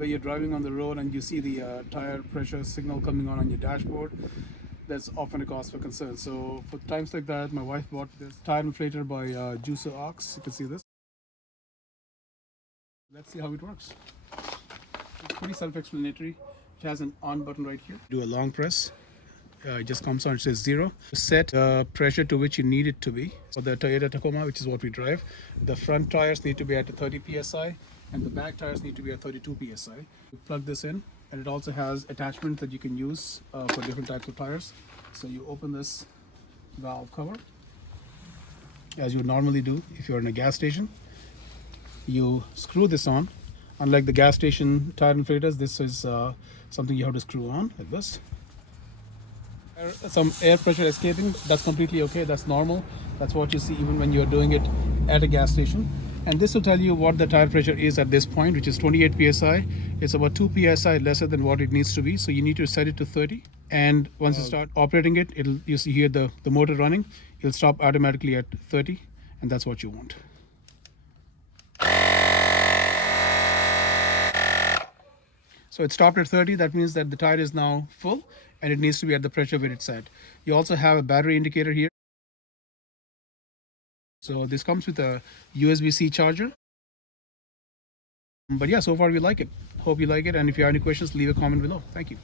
Where you're driving on the road and you see the tire pressure signal coming on your dashboard, that's often a cause for concern. So for times like that, my wife bought this tire inflator by Jusuox. You can see this. Let's see how it works. It's pretty self-explanatory. It has an on button right here. Do a long press. It just comes on, it says 0. Set the pressure to which you need it to be. For the Toyota Tacoma, which is what we drive, the front tires need to be at 30 psi and the back tires need to be at 32 psi. You plug this in, and it also has attachments that you can use for different types of tires. So you open this valve cover, as you would normally do if you're in a gas station. You screw this on. Unlike the gas station tire inflators, this is something you have to screw on like this. Some air pressure escaping, that's completely okay, that's normal. That's what you see even when you're doing it at a gas station. And this will tell you what the tire pressure is at this point, which is 28 psi. It's about 2 psi lesser than what it needs to be, so you need to set it to 30. And once you start operating it, you see here the motor running, it'll stop automatically at 30, and that's what you want. So it stopped at 30. That means that the tire is now full and it needs to be at the pressure where it's at. You also have a battery indicator here. So this comes with a USB-C charger. But yeah, so far we like it. Hope you like it. And if you have any questions, leave a comment below. Thank you.